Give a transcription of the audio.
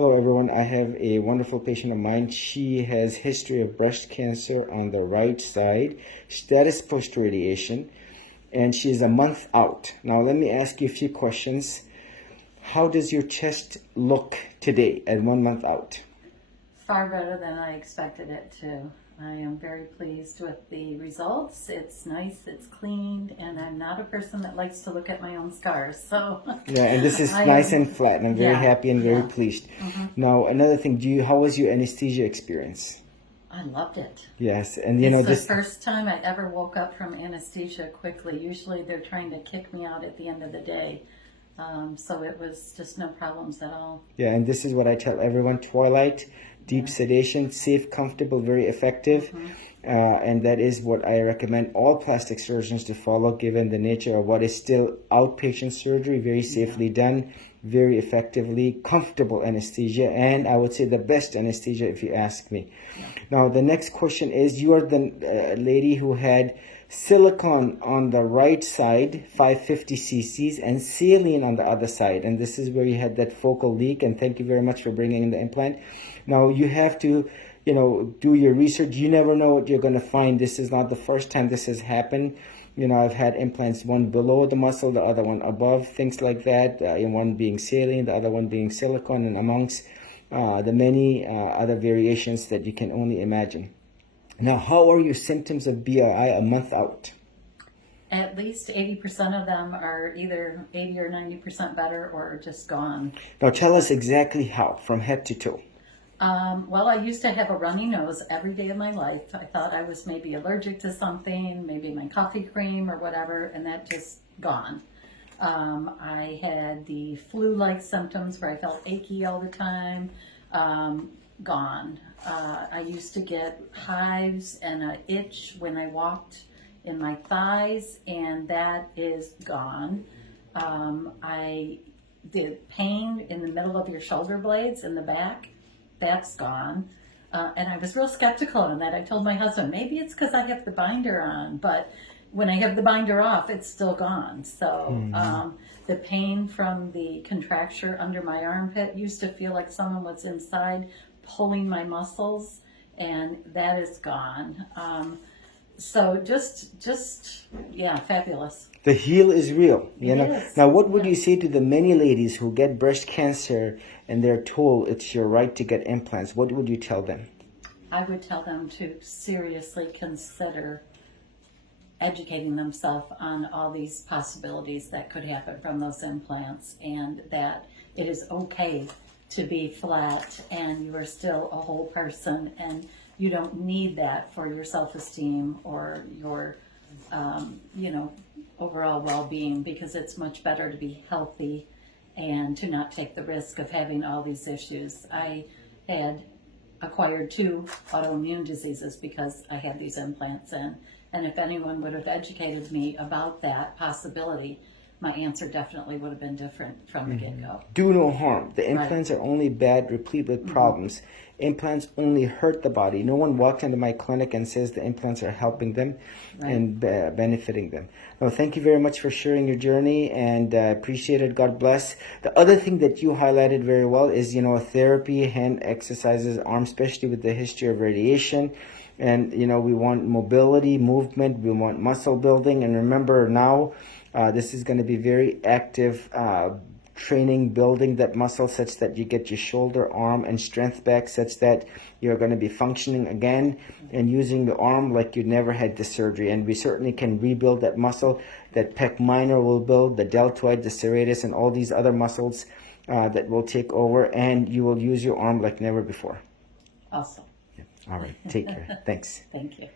Hello everyone, I have a wonderful patient of mine. She has history of breast cancer on the right side, status post-radiation, and she is a month out. Now let me ask you a few questions. How does your chest look today at 1 month out? Far better than I expected it to. I am very pleased with the results. It's nice, it's cleaned, and I'm not a person that likes to look at my own scars. So Yeah, and this is nice and flat, and I'm very happy and very pleased. Now, another thing, how was your anesthesia experience? I loved it. Yes, and it's the first time I ever woke up from anesthesia quickly. Usually they're trying to kick me out at the end of the day. So it was just no problems at all. Yeah, and this is what I tell everyone: twilight, deep sedation, safe, comfortable, very effective. And that is what I recommend all plastic surgeons to follow, given the nature of what is still outpatient surgery, very safely done, very effectively, comfortable anesthesia, and I would say the best anesthesia if you ask me. Now, the next question is, you are the lady who had silicone on the right side, 550 cc's, and saline on the other side. And this is where you had that focal leak, and thank you very much for bringing in the implant. Now, you have to, do your research. You never know what you're going to find. This is not the first time this has happened. I've had implants, one below the muscle, the other one above, things like that. One being saline, the other one being silicone, and amongst the many other variations that you can only imagine. Now, how are your symptoms of BRI a month out? At least 80% of them are either 80 or 90% better or just gone. Now, tell us exactly how, from head to toe. Well, I used to have a runny nose every day of my life. I thought I was maybe allergic to something, maybe my coffee cream or whatever, and that just gone. I had the flu-like symptoms where I felt achy all the time. Gone. I used to get hives and an itch when I walked in my thighs, and that is gone. The pain in the middle of your shoulder blades in the back, that's gone. And I was real skeptical on that. I told my husband, maybe it's because I have the binder on, but when I have the binder off, it's still gone. So the pain from the contracture under my armpit used to feel like someone was inside pulling my muscles, and that is gone. So yeah, fabulous. The heal is real. It is. Now, what would you say to the many ladies who get breast cancer and they're told it's your right to get implants? What would you tell them? I would tell them to seriously consider educating themselves on all these possibilities that could happen from those implants, and that it is okay to be flat and you are still a whole person, and you don't need that for your self-esteem or your overall well-being, because it's much better to be healthy and to not take the risk of having all these issues. I had acquired 2 autoimmune diseases because I had these implants in, and if anyone would have educated me about that possibility, my answer definitely would have been different from the get-go. Do no harm. The implants are only bad, replete with problems. Implants only hurt the body. No one walks into my clinic and says the implants are helping them and benefiting them. No, thank you very much for sharing your journey, and appreciate it. God bless. The other thing that you highlighted very well is, therapy, hand exercises, arm, especially with the history of radiation. And, we want mobility, movement, we want muscle building. And remember now, this is going to be very active training, building that muscle such that you get your shoulder, arm, and strength back, such that you're going to be functioning again and using the arm like you never had the surgery. And we certainly can rebuild that muscle. That pec minor will build, the deltoid, the serratus, and all these other muscles that will take over, and you will use your arm like never before. Awesome. All right. Take care. Thanks. Thank you.